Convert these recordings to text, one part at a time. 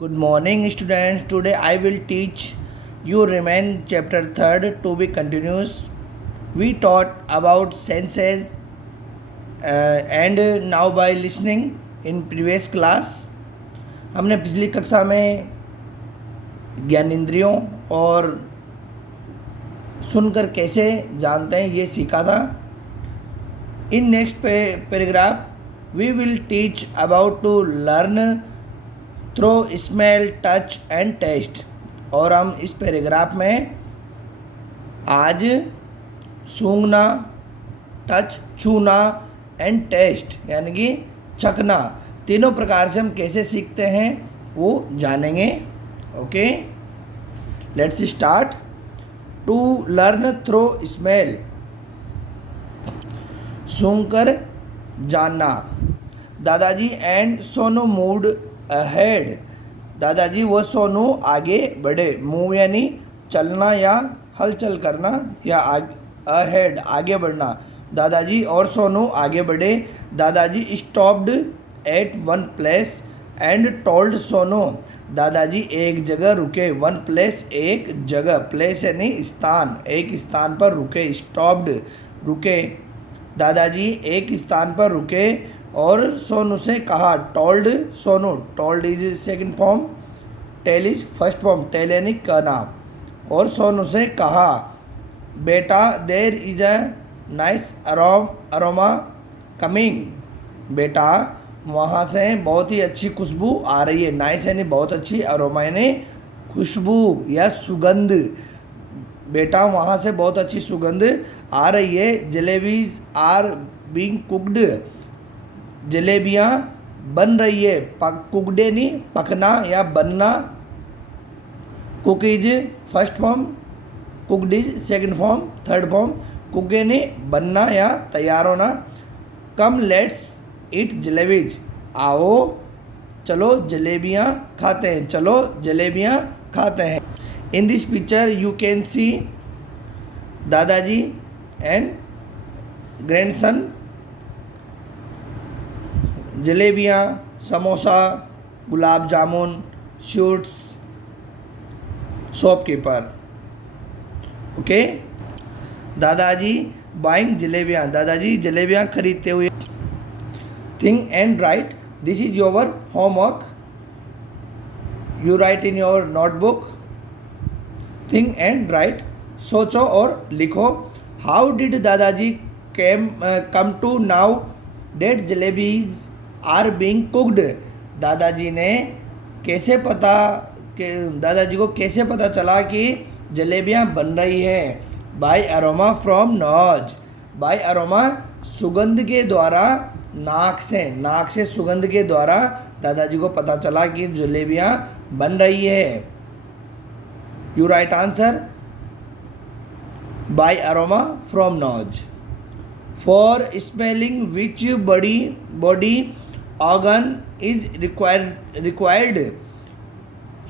Good morning, students. Today I will teach you remain chapter 3rd to be continuous. We taught about senses and now by listening in previous class हमने पिछली कक्षा में ज्ञानेंद्रियों और सुनकर कैसे जानते हैं ये सीखा था. In next paragraph we will teach about to learn through smell touch and taste. और हम इस पैराग्राफ में आज सूंघना, टच छूना एंड टेस्ट यानी कि चखना तीनों प्रकार से हम कैसे सीखते हैं वो जानेंगे. Okay, let's start. To learn through smell, सूंघकर जानना. Dadaji and Sonu moved ahead. दादाजी व सोनू आगे बढ़े. मूव यानी चलना या हलचल करना या अहेड आगे बढ़ना. दादाजी और सोनू आगे बढ़े. दादाजी stopped at one place and told Sonu. दादाजी एक जगह रुके. वन प्लेस एक जगह, प्लेस यानी स्थान, एक स्थान पर रुके. स्टॉप्ड रुके. दादाजी एक स्थान पर रुके और सोनू से कहा. Told Sonu, told is second form, tell is first form. Tell यानी कहना. और सोनू से कहा, बेटा there is a nice aroma coming. बेटा वहाँ से बहुत ही अच्छी खुशबू आ रही है. नाइस यानी बहुत अच्छी, अरोमा यानी खुशबू या सुगंध. बेटा वहाँ से बहुत अच्छी सुगंध आ रही है. Jalebis are being cooked. जलेबियाँ बन रही है. कुकड़े नहीं, पकना या बनना. Cook is first form, cooked is second form, third form. कुके ने बनना या तैयार होना. Come let's eat jalebis. आओ चलो जलेबियाँ खाते हैं. चलो जलेबियाँ खाते हैं. In this picture you can see Dadaji and grandson. जलेबियाँ, samosa, gulab jamun, sweets, shopkeeper. Okay, Dadaji buying जलेबियाँ. दादाजी जलेबियाँ खरीदते हुए. Think and right. This is your homework. You write in your notebook. Think and write, सोचो और लिखो. हाउ डिड दादाजी come to know that jalebis are being cooked. दादाजी ने कैसे दादाजी को कैसे पता चला कि जलेबियाँ बन रही है. By aroma from nose. By aroma सुगंध के द्वारा, नाक से सुगंध के द्वारा दादाजी को पता चला कि जलेबियाँ बन रही है. You write answer. By aroma from nose. For smelling which body organ is required.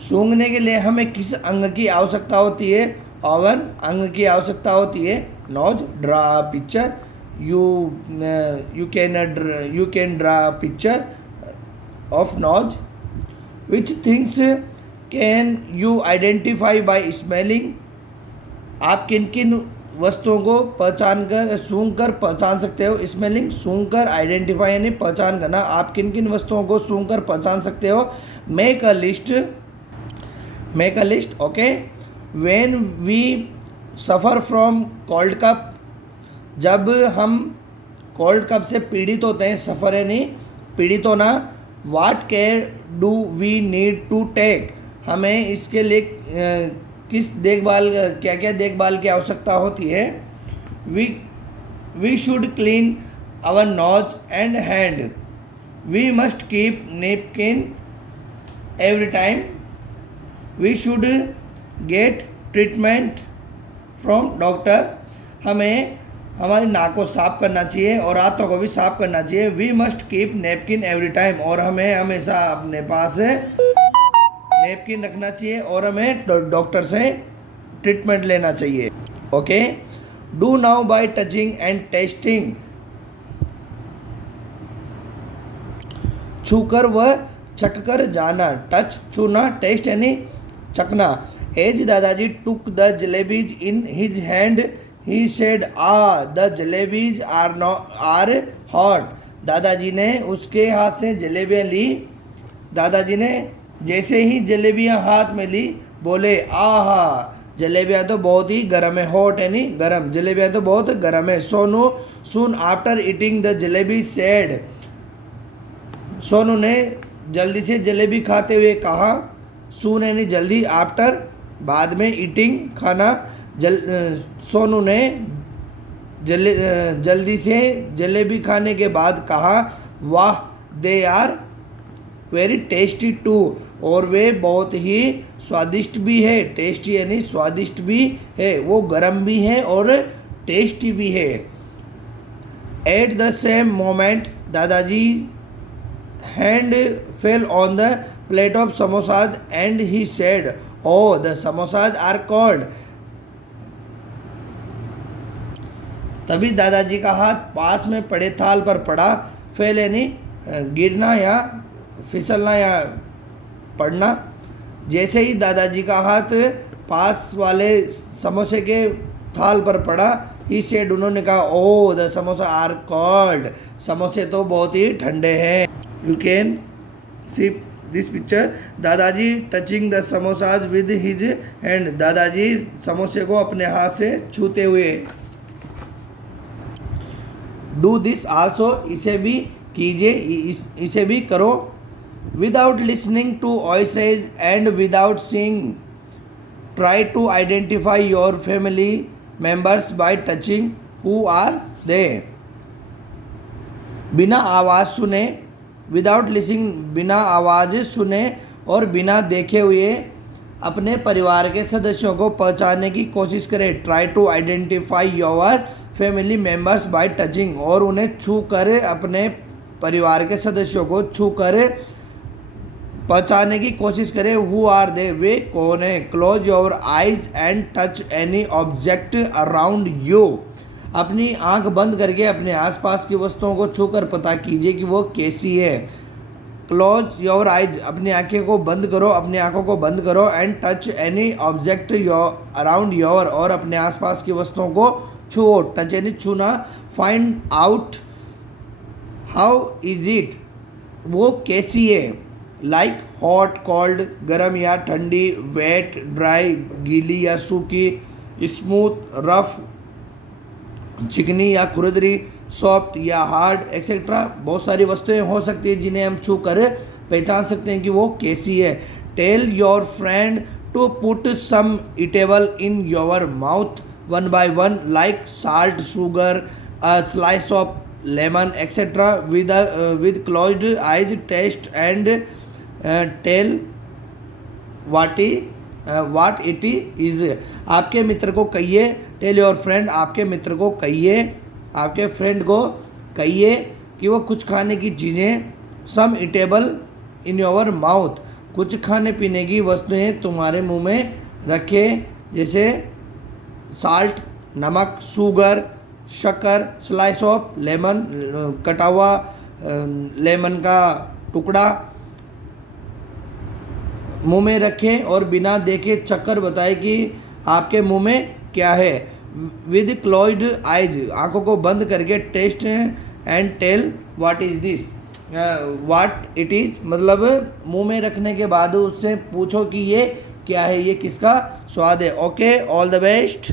सूंघने के लिए हमें किस अंग की आवश्यकता होती है. ऑर्गन अंग की आवश्यकता होती है. Nose. Draw picture. You can draw picture of nose. Which things can you identify by smelling. आप किन किन वस्तुओं को सूंघकर पहचान सकते हो. स्मेलिंग सूंघकर, आइडेंटिफाई यानी पहचान करना. आप किन किन वस्तुओं को सूंघकर पहचान सकते हो. Make a list. Okay. When we suffer from cold cough. जब हम कोल्ड कप से पीड़ित होते हैं, सफ़र यानी पीड़ित होना. What care do we need to take. हमें इसके लिए क्या क्या देखभाल की आवश्यकता होती है. We should clean our nose and hand. We must keep napkin every time. We should get treatment from doctor. हमें हमारी नाक को साफ करना चाहिए और हाथों को भी साफ करना चाहिए. We must keep napkin every time. और हमें हमेशा अपने पास नैपकिन रखना चाहिए और हमें डॉक्टर से ट्रीटमेंट लेना चाहिए. Okay. Do now bye touching and testing. छूकर व चखकर जाना, टच छूना, टेस्ट यानी चखना। एज दादाजी took the jalebis in his hand he said the jalebis are hot. दादाजी ने उसके हाथ से जलेबियाँ ली। दादाजी ने जैसे ही जलेबियाँ हाथ में ली बोले आहा जलेबियाँ तो बहुत ही गर्म है, हॉट यानी गर्म, जलेबियाँ तो बहुत गर्म है। Sonu soon after eating the jalebi said, Sonu ने जल्दी से जलेबी खाते हुए कहा, सून यानी जल्दी, आफ्टर बाद में, ईटिंग खाना, सोनू ने जल्दी से जलेबी खाने के बाद कहा वाह they are very tasty too, और वे बहुत ही स्वादिष्ट भी है। टेस्टी यानी स्वादिष्ट भी है, वो गर्म भी है और टेस्टी भी है। एट द सेम मोमेंट दादाजी hand fell on the plate of samosas and he said oh the samosas are cold. तभी दादाजी का हाथ पास में पड़े थाल पर पड़ा। फेल यानी गिरना या फिसलना या पड़ना। जैसे ही दादाजी का हाथ पास वाले समोसे के थाल पर पड़ा, ही सेड उन्होंने कहा oh the samosa are cold, समोसे तो बहुत ही ठंडे हैं। You can see this picture, Dadaji touching the samosas with his hand, दादाजी समोसे को अपने हाथ से छूते हुए। डू दिस आल्सो, इसे भी कीजिए, इसे भी करो। Without listening to voices and without seeing, try to identify your family members by touching who are they. बिना आवाज़ सुने, विदाउट लिसनिंग बिना आवाज़ सुने और बिना देखे हुए अपने परिवार के सदस्यों को पहचानने की कोशिश करें। Try to identify your family members by touching, और उन्हें छू कर अपने परिवार के सदस्यों को छू कर पहचानने की कोशिश करें। हु आर दे, वे कौन है। Close your eyes and touch any object around you, अपनी आंख बंद करके अपने आसपास की वस्तुओं को छूकर पता कीजिए कि वो कैसी है। क्लोज योर आइज, अपनी आंखें को बंद करो, अपनी आंखों को बंद करो। And touch any object around your, और अपने आसपास की वस्तुओं को छुओ। टच यानी छूना। Find out how is it, वो कैसी है। लाइक हॉट कोल्ड, गर्म या ठंडी, वेट ड्राई, गीली या सूखी, स्मूथ रफ, चिकनी या खुरदरी, सॉफ्ट या हार्ड एक्सेट्रा। बहुत सारी वस्तुएं हो सकती हैं जिन्हें हम छू कर पहचान सकते हैं कि वो कैसी है। Tell your friend to put some eatable in your mouth one by one, like salt, sugar, a slice of lemon etc. with closed eyes taste and tell what it is. आपके मित्र को कहिए, टेल योर फ्रेंड, आपके मित्र को कहिए, आपके friend को कहिए कि वो कुछ खाने की चीज़ें, सम ईटेबल इन योर माउथ, कुछ खाने पीने की वस्तुएं तुम्हारे मुंह में रखे, जैसे साल्ट नमक, शुगर शक्कर, स्लाइस ऑफ लेमन कटा हुआ लेमन का टुकड़ा मुंह में रखें और बिना देखे चक्कर बताए कि आपके मुंह में क्या है। विद क्लोज्ड आइज, आंखों को बंद करके taste and tell what is this, what it is, मतलब मुंह में रखने के बाद उससे पूछो कि ये क्या है, ये किसका स्वाद है। Okay, all the best.